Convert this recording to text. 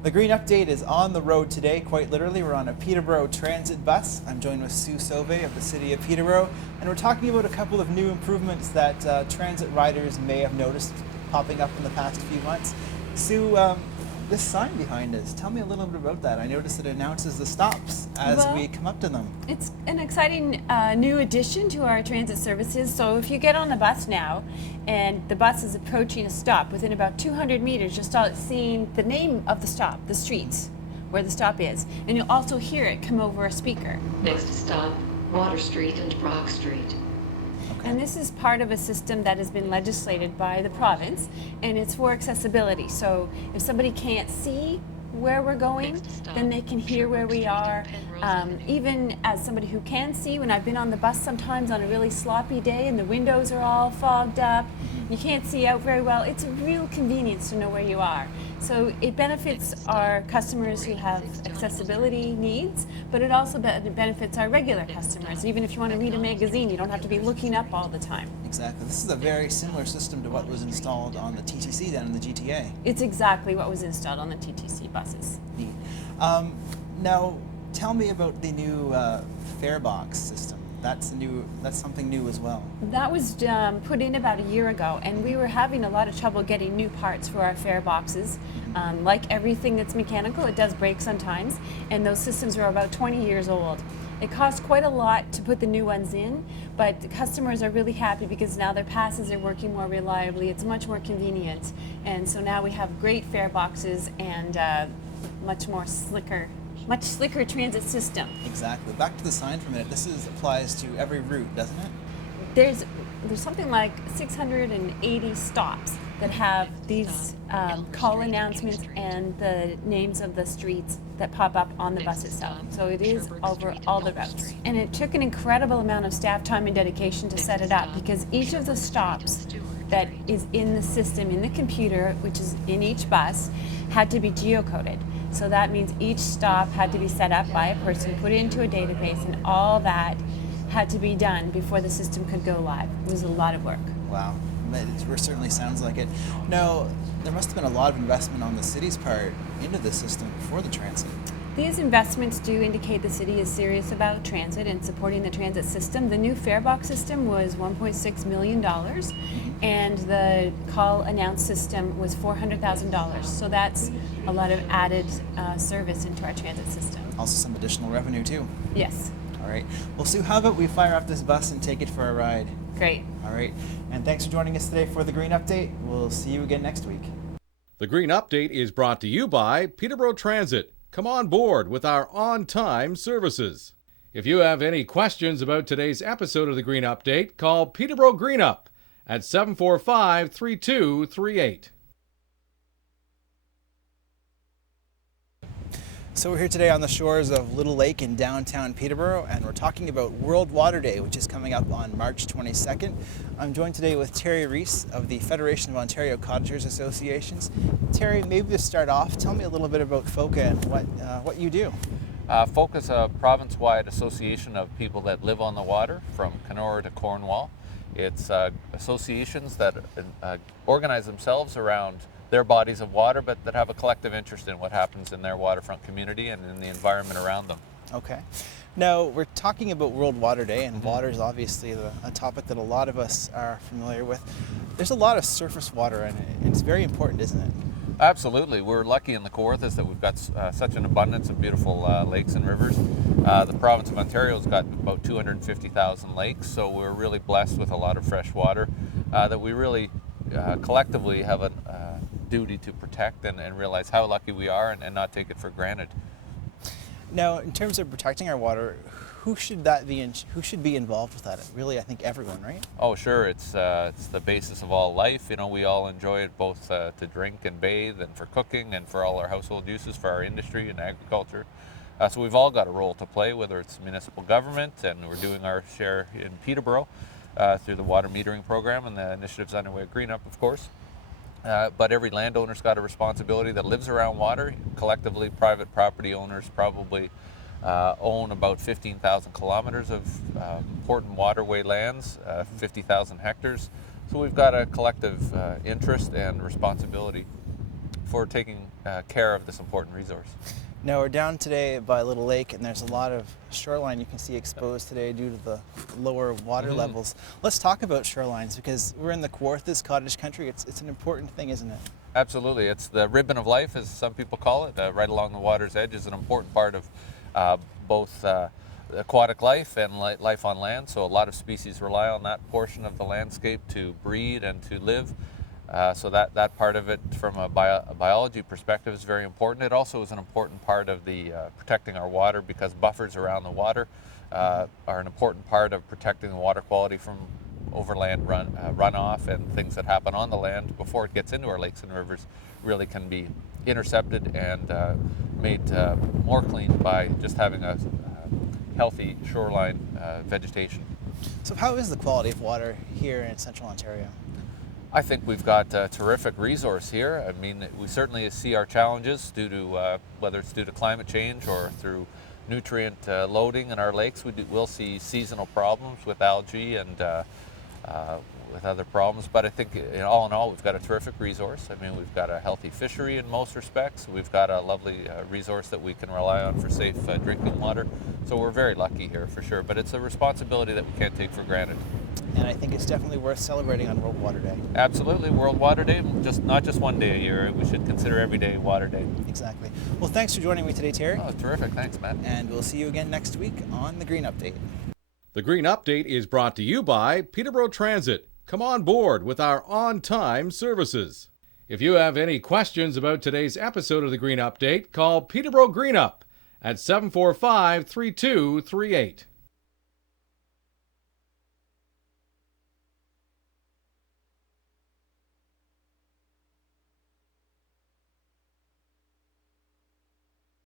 The Green Update is on the road today, quite literally. We're on a Peterborough transit bus. I'm joined with Sue Sauvét of the City of Peterborough, and we're talking about a couple of new improvements that transit riders may have noticed popping up in the past few months. Sue, this sign behind us, tell me a little bit about that. I noticed it announces the stops as we come up to them. It's an exciting new addition to our transit services. So if you get on the bus now and the bus is approaching a stop, within about 200 meters, you'll start seeing the name of the stop, the streets where the stop is. And you'll also hear it come over a speaker. Next stop, Water Street and Brock Street. Okay. And this is part of a system that has been legislated by the province, and it's for accessibility. So if somebody can't see where we're going, then they can hear where we are. Even as somebody who can see, when I've been on the bus sometimes on a really sloppy day and the windows are all fogged up, you can't see out very well, it's a real convenience to know where you are. So it benefits our customers who have accessibility needs, but it also benefits our regular customers. Even if you want to read a magazine, you don't have to be looking up all the time. Exactly. This is a very similar system to what was installed on the TTC down in the GTA. It's exactly what was installed on the TTC buses. Neat. Now, tell me about the new fare box system. That's something new as well. That was put in about a year ago, and we were having a lot of trouble getting new parts for our fare boxes. Like everything that's mechanical, it does break sometimes, and those systems are about 20 years old. It costs quite a lot to put the new ones in, but the customers are really happy because now their passes are working more reliably. It's much more convenient, and so now we have great fare boxes and much slicker transit system. Exactly. Back to the sign for a minute. This applies to every route, doesn't it? There's something like 680 stops that have these call announcements and the names of the streets that pop up on the bus itself. So it is over all the routes. And it took an incredible amount of staff time and dedication to set it up, because each of the stops that is in the system, in the computer, which is in each bus, had to be geocoded. So that means each stop had to be set up by a person, put into a database, and all that had to be done before the system could go live. It was a lot of work. Wow. It certainly sounds like it. Now, there must have been a lot of investment on the city's part into this system for the transit. These investments do indicate the city is serious about transit and supporting the transit system. The new fare box system was $1.6 million, and the call announce system was $400,000. So that's a lot of added service into our transit system. Also some additional revenue too. Yes. All right. Well, Sue, how about we fire up this bus and take it for a ride? Great. All right. And thanks for joining us today for the Green Update. We'll see you again next week. The Green Update is brought to you by Peterborough Transit. Come on board with our on-time services. If you have any questions about today's episode of the Green Update, call Peterborough Green Up at 745-3238. So we're here today on the shores of Little Lake in downtown Peterborough, and we're talking about World Water Day, which is coming up on March 22nd. I'm joined today with Terry Reese of the Federation of Ontario Cottagers Associations. Terry, maybe to start off, tell me a little bit about FOCA and what you do. FOCA is a province-wide association of people that live on the water from Kenora to Cornwall. It's associations that organize themselves around their bodies of water, but that have a collective interest in what happens in their waterfront community and in the environment around them. Okay. Now, we're talking about World Water Day, and water is obviously a topic that a lot of us are familiar with. There's a lot of surface water in it, and it's very important, isn't it? Absolutely. We're lucky in the Kawarthas that we've got such an abundance of beautiful lakes and rivers. The province of Ontario's got about 250,000 lakes, so we're really blessed with a lot of fresh water that we really collectively have a duty to protect and realize how lucky we are and not take it for granted. Now, in terms of protecting our water, who should be involved with that? Really, I think everyone, right? Oh, sure. It's the basis of all life. You know, we all enjoy it both to drink and bathe and for cooking and for all our household uses, for our industry and agriculture. So we've all got a role to play, whether it's municipal government, and we're doing our share in Peterborough through the water metering program and the initiatives underway at Green Up, of course. But every landowner's got a responsibility that lives around water. Collectively, private property owners probably own about 15,000 kilometers of important waterway lands, 50,000 hectares. So we've got a collective interest and responsibility for taking care of this important resource. Now we're down today by a little lake, and there's a lot of shoreline you can see exposed today due to the lower water levels. Let's talk about shorelines, because we're in the Kawarthas cottage country. It's an important thing, isn't it? Absolutely. It's the ribbon of life, as some people call it. Right along the water's edge is an important part of both aquatic life and life on land. So a lot of species rely on that portion of the landscape to breed and to live. So that part of it from a biology perspective is very important. It also is an important part of the protecting our water, because buffers around the water are an important part of protecting the water quality from overland runoff, and things that happen on the land before it gets into our lakes and rivers really can be intercepted and made more clean by just having a healthy shoreline vegetation. So how is the quality of water here in central Ontario? I think we've got a terrific resource here. I mean, we certainly see our challenges due to whether it's due to climate change or through nutrient loading in our lakes. We'll see seasonal problems with algae and with other problems, but I think all in all, we've got a terrific resource. I mean, we've got a healthy fishery in most respects. We've got a lovely resource that we can rely on for safe drinking water. So we're very lucky here for sure, but it's a responsibility that we can't take for granted. And I think it's definitely worth celebrating on World Water Day. Absolutely, World Water Day, not just one day a year. We should consider every day Water Day. Exactly. Well, thanks for joining me today, Terry. Oh, terrific. Thanks, Matt. And we'll see you again next week on The Green Update. The Green Update is brought to you by Peterborough Transit. Come on board with our on-time services. If you have any questions about today's episode of The Green Update, call Peterborough Green Up at 745-3238.